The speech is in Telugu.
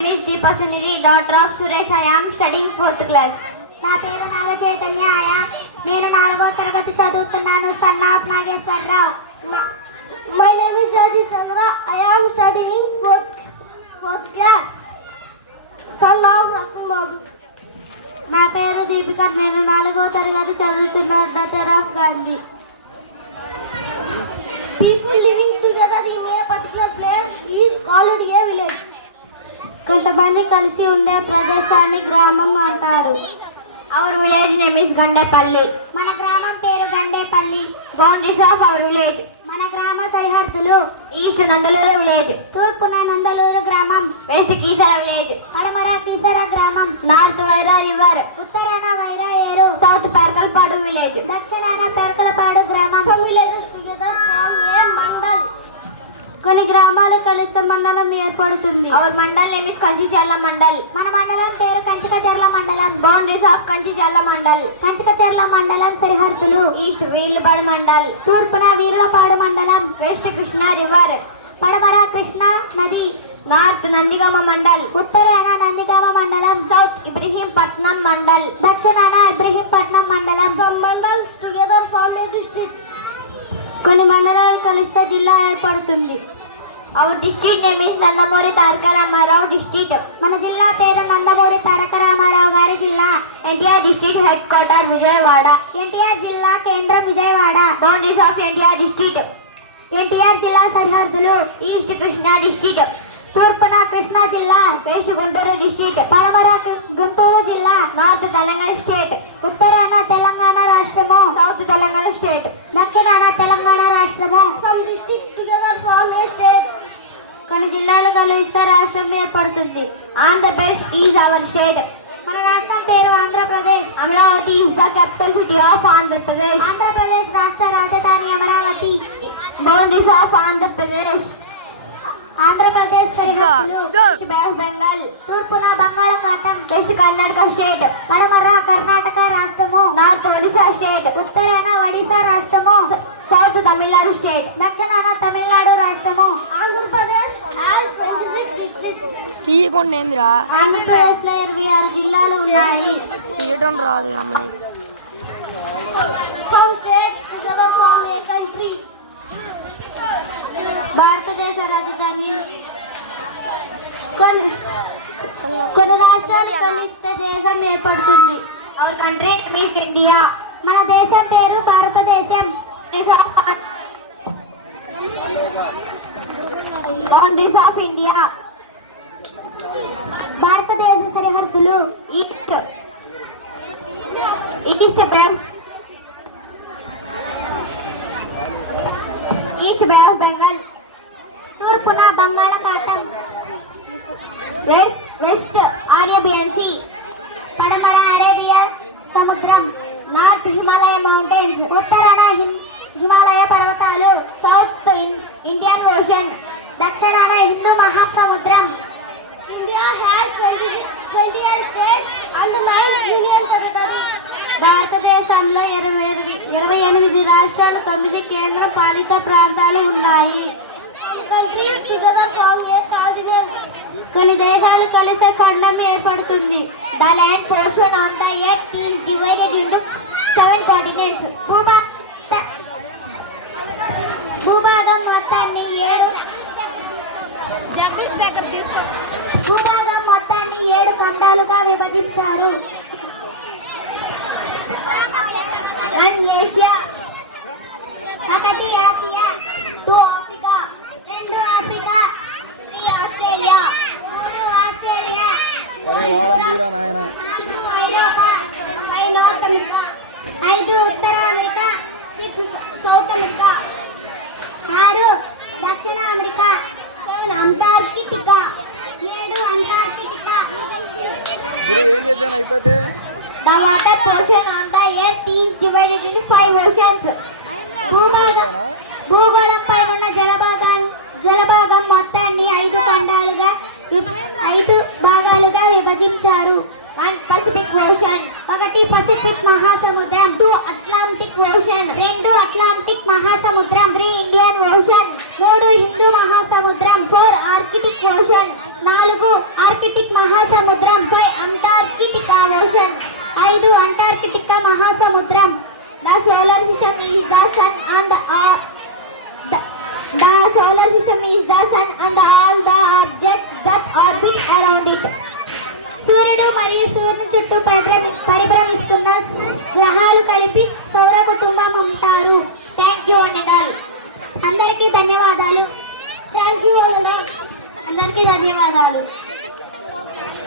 Miss Deepasunidhi, daughter of Suresh. I am studying 4th class. నా పేరు నాగ చైతన్య. నేను 4వ తరగతి చదువుతున్నాను. Son of Nageswara Rao. My name is Jyoti Chandra. I am studying 4th class. Son of Rakun Babu. నా పేరు దీపిక. నేను 4వ తరగతి చదువుతున్నాను. Daughter of Gandhi. People living together in a particular place is called a village. కొంతమంది కలిసి ఉండే ప్రదేశాన్ని గ్రామం అంటారు. Our village name is Gandepalli. మన గ్రామం పేరు Gandepalli. Boundaries of our village: మన గ్రామ సరిహద్దులు east Nandaluru village, తూర్పున నందలూరు గ్రామం, west Kisara village, పడమర కీసర గ్రామం, north Vaira river, ఉత్తరాన వైరా ఏరు, south Perkalpadu village. దక్షిణాన పెరకలపాడు గ్రామం. Some villages together form a mandal. కొన్ని గ్రామాలు కలిస్తే మండలం ఏర్పడుతుంది. Our mandal name is Kanchichalla mandal. మన మండలం పేరు కంచికచర్ల మండలం. Boundaries of Kanchichalla mandal: Kanchikacherla మండలం సరిహద్దులు: east Veelbad mandal, తూర్పున వీరులపాడు మండలం, west Krishna river, పడమర కృష్ణ నది, north Nandigama mandal, ఉత్తరాన నందిగామ మండలం, south Ibrahimpatnam mandal. దక్షిణాన ఇబ్రహీంపట్నం మండలం. Some mandals together form a district. కొన్ని మండలాలు కలిస్తే జిల్లా ఏర్పడుతుంది. Our district name is Nandamuri Taraka Ramarao district. మన జిల్లా పేరు నందమూరి తారక రామారావు గారి జిల్లా. NTR district headquarters Vijayawada. NTR జిల్లా కేంద్రం Vijayawada. Boundaries of NTR district: NTR జిల్లా సరిహద్దులు: east Krishna district, తూర్పున కృష్ణా జిల్లా, west Guntur district, పడమర గుంటూరు జిల్లా, north Telangana state, ఉత్తరాన తెలంగాణ రాష్ట్రము, south Telangana state. దక్షిణాన తెలంగాణ రాష్ట్రము. Some districts together form a state. కొన్ని జిల్లాలు కలిస్తే రాష్ట్రం ఏర్పడుతుంది. Andhra Pradesh is our state. మన రాష్ట్రం పేరు Andhra Pradesh. Amravati is the capital city of Andhra Pradesh. Andhra Pradesh రాష్ట్ర రాజధాని Amaravati. Boundaries of Andhra Pradesh: Andhra Pradesh సరిహద్దులు: east Bay of Bengal, తూర్పున బంగాళాఖాతం, west Karnataka state, పడమర కర్ణాటక రాష్ట్రము, north Odisha state, ఉత్తరాన ఒడిశా రాష్ట్రము, south Tamil Nadu state. దక్షిణాన తమిళనాడు రాష్ట్రము. Andhra Pradesh has 26 districts. Andhra Pradesh లో 26 జిల్లాలు ఉన్నాయి. Some states together form a country. భారతదేశ రాజధాని. కొన్ని రాష్ట్రాలు కలిస్తే దేశం ఏర్పడుతుంది. Our country name is India. మన దేశం పేరు భారతదేశం. Boundaries of India: భారతదేశ సరిహద్దులు: east Bay, east Bay of Bengal, తూర్పున బంగాళాఖాతం, west Arabian Sea, పడమర అరేబియా సముద్రం, north Himalaya mountains, ఉత్తరాన హిమాలయ పర్వతాలు, south Indian Ocean. దక్షిణాన హిందూ మహాసముద్రం. India has 28 states and 9 union territories. భారతదేశంలో 28 రాష్ట్రాలు, 9 కేంద్ర పాలిత ప్రాంతాలు ఉన్నాయి. Some countries together form a continent. కొన్ని దేశాలు కలిసే ఖండం ఏర్పడుతుంది. The land portion on the earth is divided into 7 continents. భూభాగం మొత్తాన్ని 7 ఖండాలుగా విభజించారు. 1 Asia, 1 Asia, 2 Africa, 2 Africa, 3 Australia, 3 Australia, 4 Europe, 4 ఐరోపా, 5 North America, 5 ఉత్తర అమెరికా, 6 South America, 6 దక్షిణ America, 7 Antarctica. 7 Antarctica. The water portion on the earth is divided into 5 oceans. భూగోళంపై ఉన్న జలభాగం మొత్తాన్ని 5 భాగాలుగా విభజించారు. 1 Pacific Ocean, 1 పసిఫిక్ మహాసముద్రం, 2 Atlantic Ocean, 2 అట్లాంటిక్ మహాసముద్రం, 3 Indian Ocean, 3 హిందూ మహాసముద్రం, 4 Arctic Ocean, 4 ఆర్కిటిక్ మహాసముద్రం 5 అంటార్కిటికా ఓషన్ 5 అంటార్కిటికా మహాసముద్రం the solar system is the sun and the solar system is the sun and all the objects that orbit around it. సూర్యుడు మరియు సూర్యుని చుట్టూ పరిభ్రమిస్తున్న గ్రహాలు కలిపి సౌర కుటుంబం అంటారు. Thank you and all. అందరికీ ధన్యవాదాలు. థ్యాంక్ యూ అన్న. అందరికీ ధన్యవాదాలు.